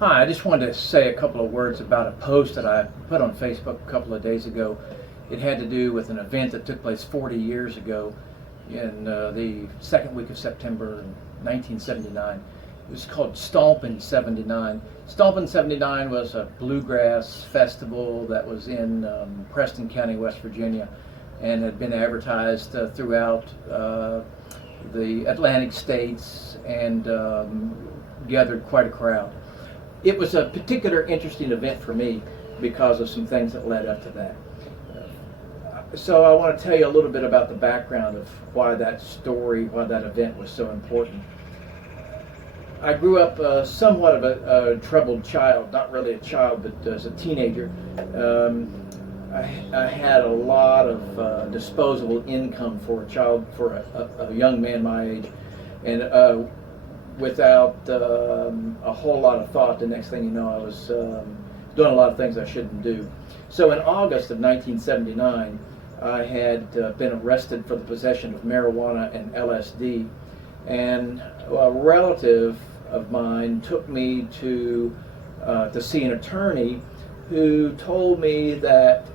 Hi, I just wanted to say a couple of words about a post that I put on Facebook a couple of days ago. It had to do with an event that took place 40 years ago in the second week of September in 1979. It was called Stompin79. Stompin79 was a Bluegrass Festival that was in Preston County, West Virginia, and had been advertised throughout the Atlantic states and gathered quite a crowd. It was a particular interesting event for me because of some things that led up to that. So I want to tell you a little bit about the background of why that event was so important. I grew up somewhat of a troubled child, not really a child, but as a teenager. I had a lot of disposable income for a young man my age, and without a whole lot of thought, the next thing you know, I was doing a lot of things I shouldn't do. So in August of 1979, I had been arrested for the possession of marijuana and LSD, and a relative of mine took me to see an attorney who told me that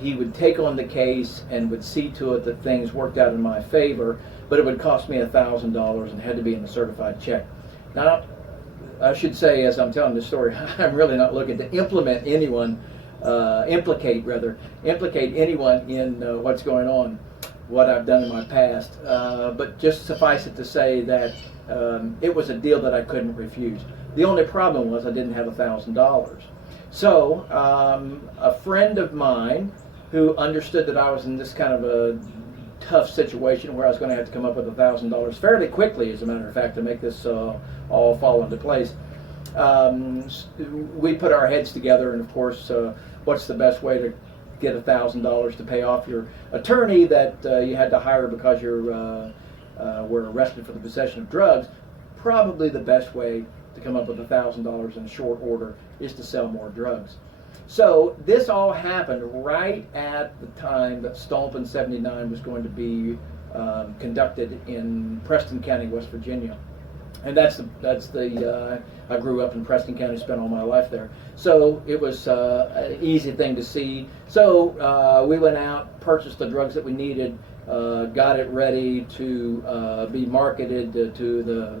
he would take on the case and would see to it that things worked out in my favor, but it would cost me $1,000 and had to be in a certified check. Now, I should say, as I'm telling this story, I'm really not looking to implicate anyone in what's going on, what I've done in my past, but just suffice it to say that it was a deal that I couldn't refuse. The only problem was I didn't have $1,000. So a friend of mine who understood that I was in this kind of a tough situation where I was going to have to come up with $1,000 fairly quickly, as a matter of fact, to make this all fall into place. We put our heads together, and of course, what's the best way to get $1,000 to pay off your attorney that you had to hire because you were arrested for the possession of drugs? Probably the best way to come up with $1,000 in short order is to sell more drugs. So this all happened right at the time that Stompin79 was going to be conducted in Preston County, West Virginia. And I grew up in Preston County, spent all my life there. So it was an easy thing to see. So we went out, purchased the drugs that we needed, got it ready to be marketed to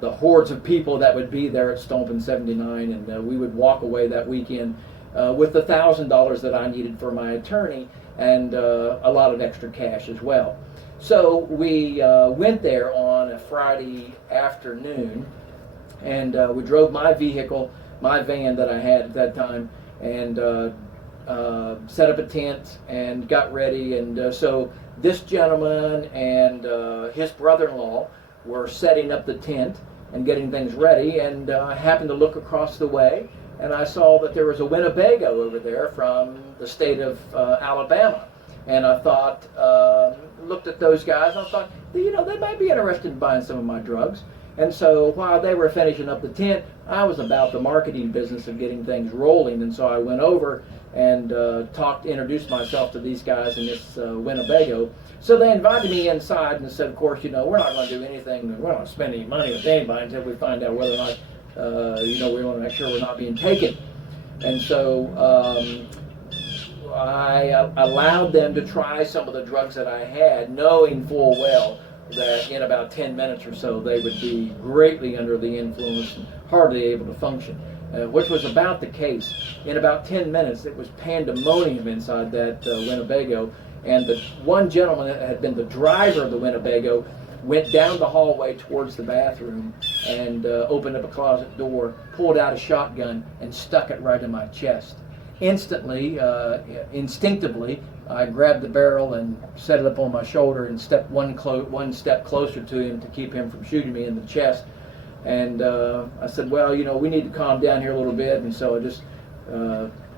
the hordes of people that would be there at Stompin79, and we would walk away that weekend with the $1,000 that I needed for my attorney and a lot of extra cash as well. So we went there on a Friday afternoon, and we drove my vehicle, my van that I had at that time, and set up a tent and got ready. And so this gentleman and his brother-in-law were setting up the tent and getting things ready, and I happened to look across the way, and I saw that there was a Winnebago over there from the state of Alabama. And I thought, looked at those guys, and I thought, they might be interested in buying some of my drugs. And so while they were finishing up the tent, I was about the marketing business of getting things rolling, and so I went over and introduced myself to these guys in this Winnebago. So they invited me inside and said, of course, we're not going to do anything, we're not going to spend any money with anybody until we find out whether or not, we want to make sure we're not being taken. And so I allowed them to try some of the drugs that I had, knowing full well that in about 10 minutes or so they would be greatly under the influence and hardly able to function, which was about the case. In about 10 minutes, it was pandemonium inside that Winnebago, and the one gentleman that had been the driver of the Winnebago went down the hallway towards the bathroom and opened up a closet door, pulled out a shotgun, and stuck it right in my chest. Instantly, instinctively, I grabbed the barrel and set it up on my shoulder and stepped one step closer to him to keep him from shooting me in the chest. And I said, well, we need to calm down here a little bit, and so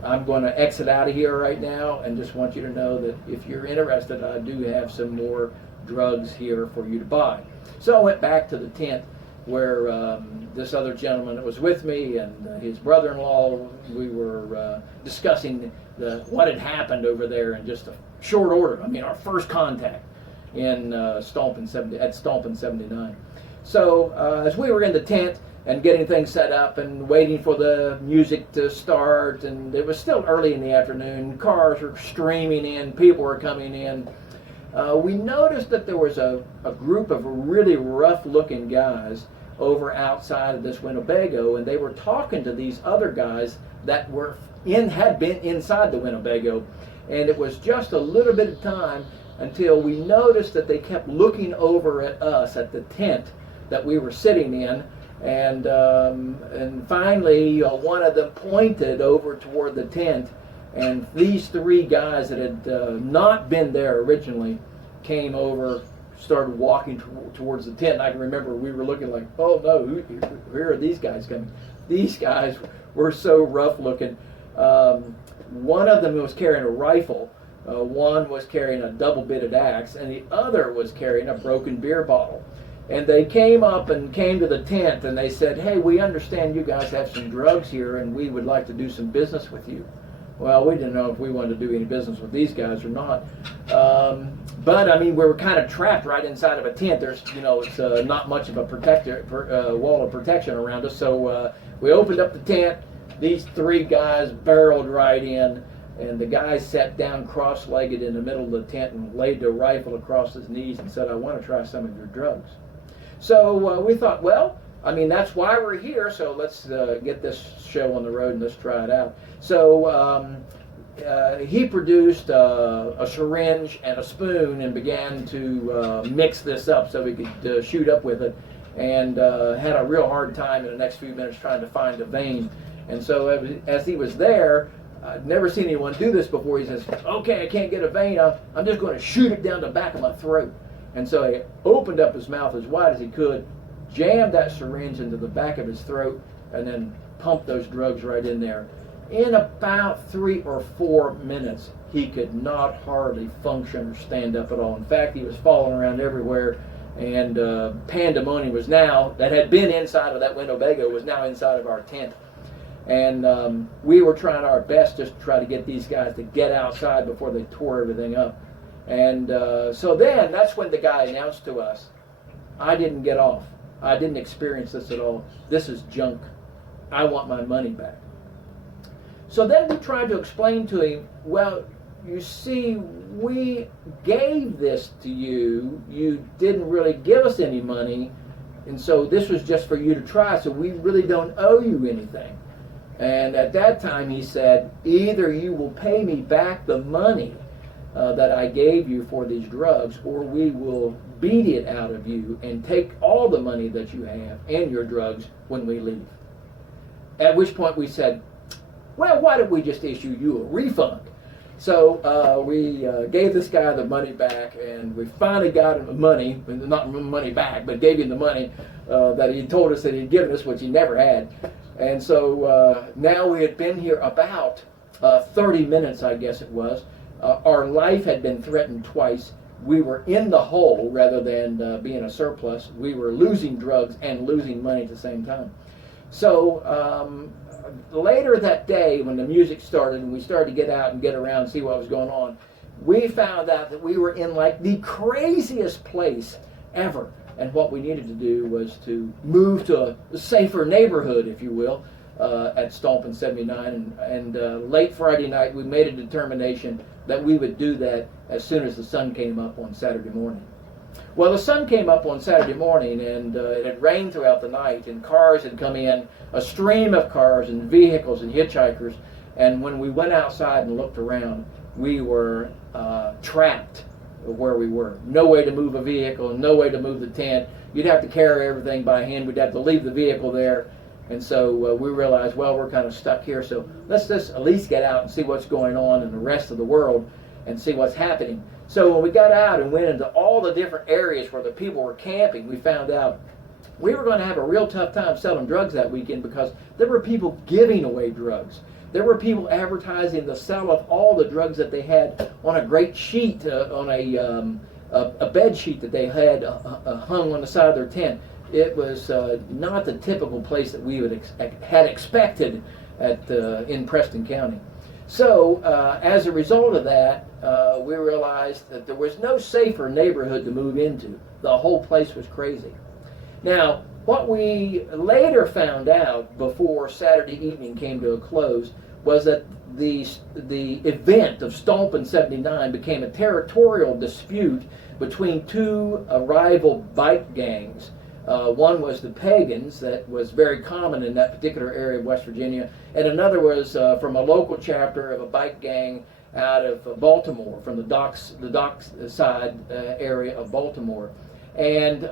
I'm going to exit out of here right now, and just want you to know that if you're interested, I do have some more drugs here for you to buy. So I went back to the tent where this other gentleman that was with me and his brother-in-law, we were discussing what had happened over there in just a short order. I mean, our first contact in Stompin79. So as we were in the tent, and getting things set up and waiting for the music to start. And it was still early in the afternoon. Cars were streaming in, people were coming in. We noticed that there was a group of really rough-looking guys over outside of this Winnebago, and they were talking to these other guys that had been inside the Winnebago. And it was just a little bit of time until we noticed that they kept looking over at us, at the tent that we were sitting in. And finally, one of them pointed over toward the tent, and these three guys that had not been there originally came over, started walking towards the tent. And I can remember we were looking like, oh no, who are these guys coming? These guys were so rough looking. One of them was carrying a rifle, one was carrying a double-bitted axe, and the other was carrying a broken beer bottle. And they came up and came to the tent, and they said, hey, we understand you guys have some drugs here, and we would like to do some business with you. Well, we didn't know if we wanted to do any business with these guys or not. But, I mean, we were kind of trapped right inside of a tent. There's, it's not much of a wall of protection around us. So we opened up the tent. These three guys barreled right in, and the guy sat down cross-legged in the middle of the tent and laid the rifle across his knees and said, I want to try some of your drugs. So we thought, well, I mean, that's why we're here, so let's get this show on the road and let's try it out. So he produced a syringe and a spoon and began to mix this up so we could shoot up with it, and had a real hard time in the next few minutes trying to find a vein. And so as he was there, I'd never seen anyone do this before. He says, okay, I can't get a vein. I'm just going to shoot it down the back of my throat. And so he opened up his mouth as wide as he could, jammed that syringe into the back of his throat, and then pumped those drugs right in there. In about 3 or 4 minutes, he could not hardly function or stand up at all. In fact, he was falling around everywhere, and pandemonium was now, that had been inside of that Winnebago, was now inside of our tent. And we were trying our best just to try to get these guys to get outside before they tore everything up. And so then, that's when the guy announced to us, I didn't get off. I didn't experience this at all. This is junk. I want my money back. So then we tried to explain to him, well, you see, we gave this to you. You didn't really give us any money. And so this was just for you to try. So we really don't owe you anything. And at that time he said, either you will pay me back the money that I gave you for these drugs, or we will beat it out of you and take all the money that you have and your drugs when we leave. At which point we said, well, why don't we just issue you a refund? So we gave this guy the money back, and we finally got him the money, not money back, but gave him the money that he told us that he'd given us, which he never had. And so now we had been here about 30 minutes, I guess it was. Our life had been threatened twice. We were in the hole rather than being a surplus. We were losing drugs and losing money at the same time. So later that day, when the music started and we started to get out and get around and see what was going on, we found out that we were in like the craziest place ever. And what we needed to do was to move to a safer neighborhood, if you will, at stompin79. And late Friday night, we made a determination that we would do that as soon as the sun came up on Saturday morning. Well, the sun came up on Saturday morning, and it had rained throughout the night, and cars had come in, a stream of cars and vehicles and hitchhikers. And when we went outside and looked around, we were trapped where we were. No way to move a vehicle, no way to move the tent. You'd have to carry everything by hand. We'd have to leave the vehicle there. And so we realized, well, we're kind of stuck here, so let's just at least get out and see what's going on in the rest of the world and see what's happening. So when we got out and went into all the different areas where the people were camping, we found out we were going to have a real tough time selling drugs that weekend, because there were people giving away drugs. There were people advertising the sale of all the drugs that they had on a great sheet, on a bed sheet that they had hung on the side of their tent. It was not the typical place that we would had expected in Preston County. So as a result of that, we realized that there was no safer neighborhood to move into. The whole place was crazy. Now, What we later found out before Saturday evening came to a close was that the event of Stompin79 became a territorial dispute between two rival bike gangs. One was the Pagans, that was very common in that particular area of West Virginia, and another was from a local chapter of a bike gang out of Baltimore, from the docks side area of Baltimore. And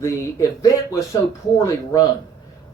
the event was so poorly run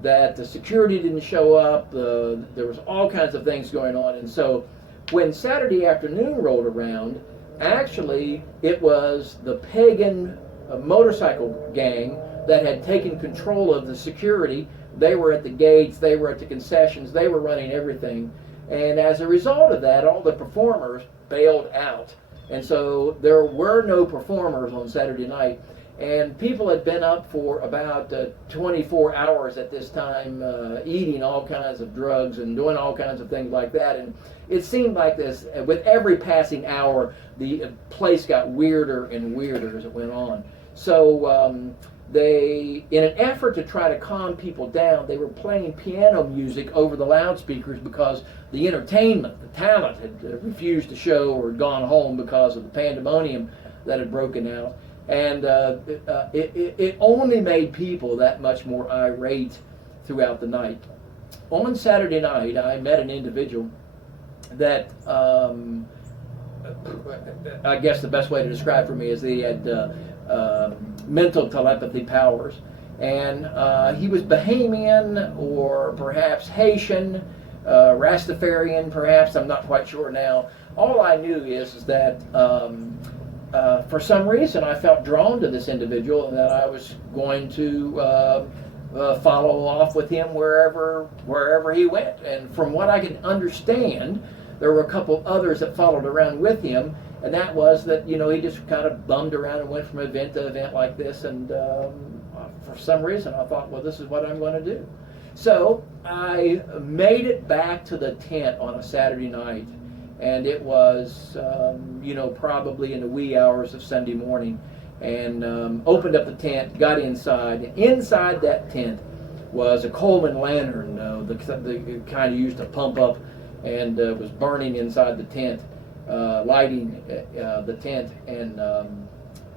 that the security didn't show up. There was all kinds of things going on, and so when Saturday afternoon rolled around, actually it was the pagan motorcycle gang that had taken control of the security. They were at the gates, they were at the concessions, they were running everything, and as a result of that, all the performers bailed out, and so there were no performers on Saturday night. And people had been up for about 24 hours at this time, eating all kinds of drugs and doing all kinds of things like that. And it seemed like this, with every passing hour, the place got weirder and weirder as it went on. So they, in an effort to try to calm people down, they were playing piano music over the loudspeakers because the entertainment, the talent, had refused to show or had gone home because of the pandemonium that had broken out. And it only made people that much more irate throughout the night. On Saturday night, I met an individual that I guess the best way to describe for me is that he had mental telepathy powers. And he was Bahamian or perhaps Haitian, Rastafarian perhaps, I'm not quite sure now. All I knew is that for some reason, I felt drawn to this individual and that I was going to follow off with him wherever he went. And from what I could understand, there were a couple others that followed around with him, and that was that, you know, he just kind of bummed around and went from event to event like this. And for some reason, I thought, well, this is what I'm going to do. So I made it back to the tent on a Saturday night. And it was, you know, probably in the wee hours of Sunday morning, and opened up the tent, got inside. Inside that tent was a Coleman lantern, the kind of used to pump up, and was burning inside the tent, lighting the tent. And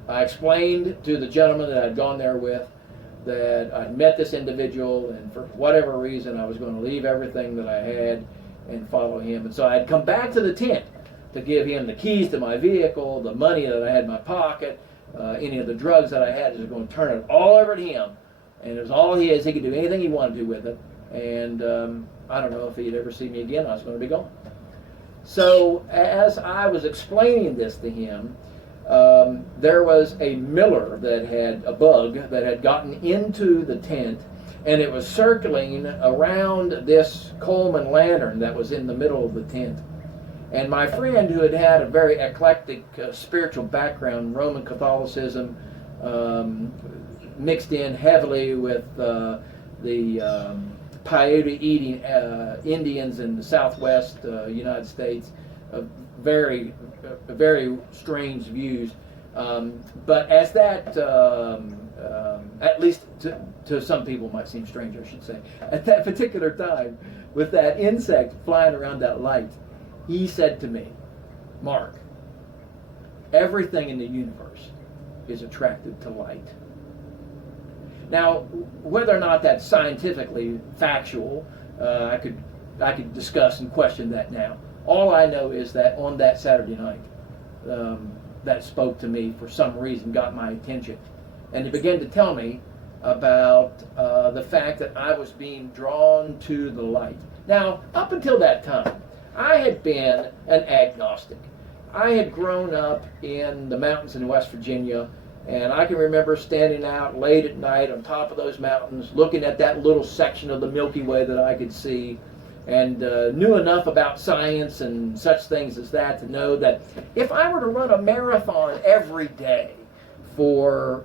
I explained to the gentleman that I'd gone there with that I'd met this individual, and for whatever reason I was going to leave everything that I had and follow him. And so I had come back to the tent to give him the keys to my vehicle, the money that I had in my pocket, any of the drugs that I had. I was going to turn it all over to him, and it was all his. He could do anything he wanted to with it. And I don't know if he'd ever see me again. I was going to be gone. So as I was explaining this to him, there was a miller that had a bug that had gotten into the tent, and it was circling around this Coleman lantern that was in the middle of the tent. And my friend, who had had a very eclectic spiritual background, Roman Catholicism, mixed in heavily with the peyote-eating Indians in the southwest United States, very strange views. But as that, at least to some people might seem strange, I should say, at that particular time, with that insect flying around that light, he said to me, "Mark, everything in the universe is attracted to light." Now, whether or not that's scientifically factual, I could discuss and question that now. All I know is that on that Saturday night, that spoke to me for some reason, got my attention. And he began to tell me about the fact that I was being drawn to the light. Now, up until that time, I had been an agnostic. I had grown up in the mountains in West Virginia, and I can remember standing out late at night on top of those mountains, looking at that little section of the Milky Way that I could see, and knew enough about science and such things as that to know that if I were to run a marathon every day for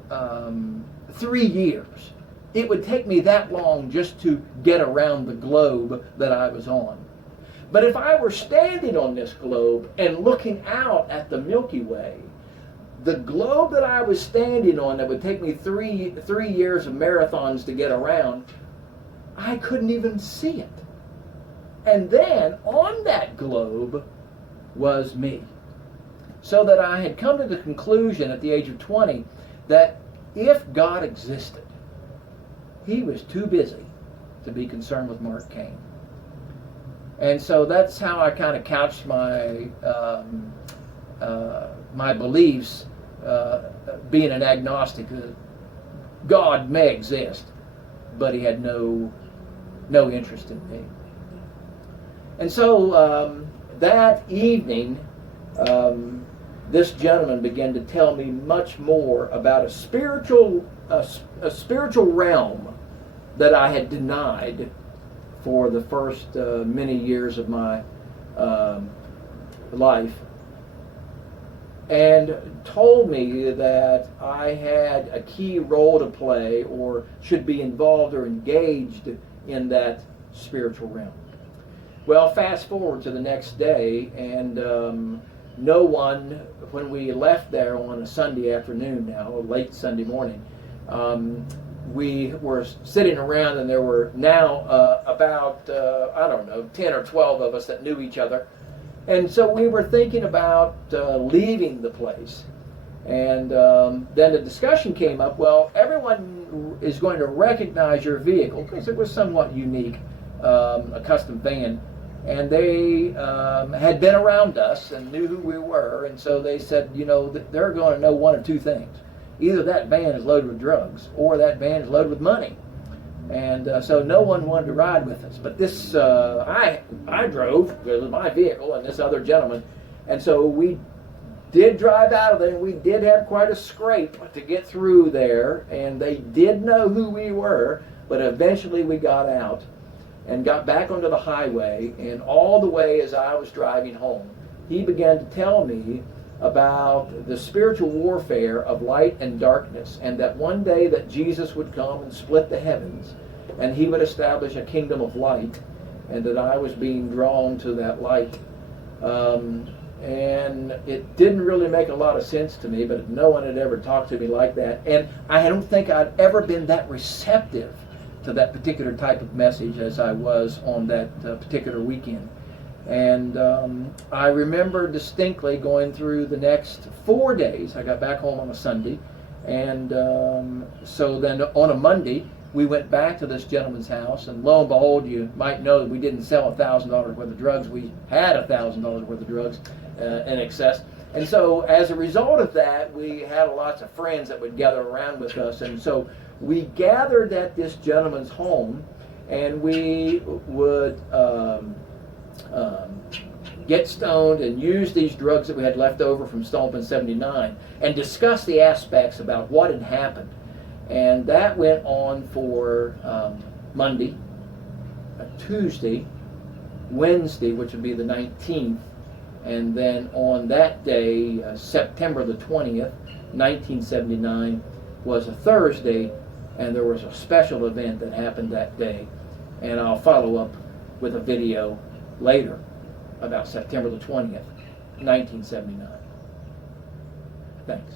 3 years, it would take me that long just to get around the globe that I was on. But if I were standing on this globe and looking out at the Milky Way, the globe that I was standing on that would take me three years of marathons to get around, I couldn't even see it. And then on that globe was me. So that I had come to the conclusion at the age of 20 that if God existed, he was too busy to be concerned with Mark Cain. And so that's how I kind of couched my my beliefs, being an agnostic. God may exist, but he had no interest in me. And so that evening, this gentleman began to tell me much more about a spiritual realm that I had denied for the first many years of my life, and told me that I had a key role to play or should be involved or engaged in that spiritual realm. Well, fast forward to the next day, and no one, when we left there on a Sunday afternoon now, a late Sunday morning, we were sitting around, and there were now about, 10 or 12 of us that knew each other. And so we were thinking about leaving the place. And then the discussion came up, well, everyone is going to recognize your vehicle, because it was somewhat unique, a custom van. And they had been around us and knew who we were, and so they said, they're going to know one of two things. Either that van is loaded with drugs, or that van is loaded with money. And so no one wanted to ride with us. But this, I drove, because it was my vehicle, and this other gentleman. And so we did drive out of there, and we did have quite a scrape to get through there, and they did know who we were, but eventually we got out and got back onto the highway, and all the way as I was driving home, he began to tell me about the spiritual warfare of light and darkness, and that one day that Jesus would come and split the heavens, and he would establish a kingdom of light, and that I was being drawn to that light. And it didn't really make a lot of sense to me, but no one had ever talked to me like that, and I don't think I'd ever been that receptive to that particular type of message as I was on that particular weekend. And I remember distinctly going through the next 4 days. I got back home on a Sunday, and so then on a Monday we went back to this gentleman's house, and lo and behold, you might know that we didn't sell $1,000 worth of drugs. We had $1,000 worth of drugs in excess. And so as a result of that, we had lots of friends that would gather around with us, and so we gathered at this gentleman's home, and we would get stoned and use these drugs that we had left over from Stompin79 and discuss the aspects about what had happened. And that went on for Monday, Tuesday, Wednesday, which would be the 19th, and then on that day, September the 20th, 1979, was a Thursday, and there was a special event that happened that day, and I'll follow up with a video later about September the 20th, 1979. Thanks.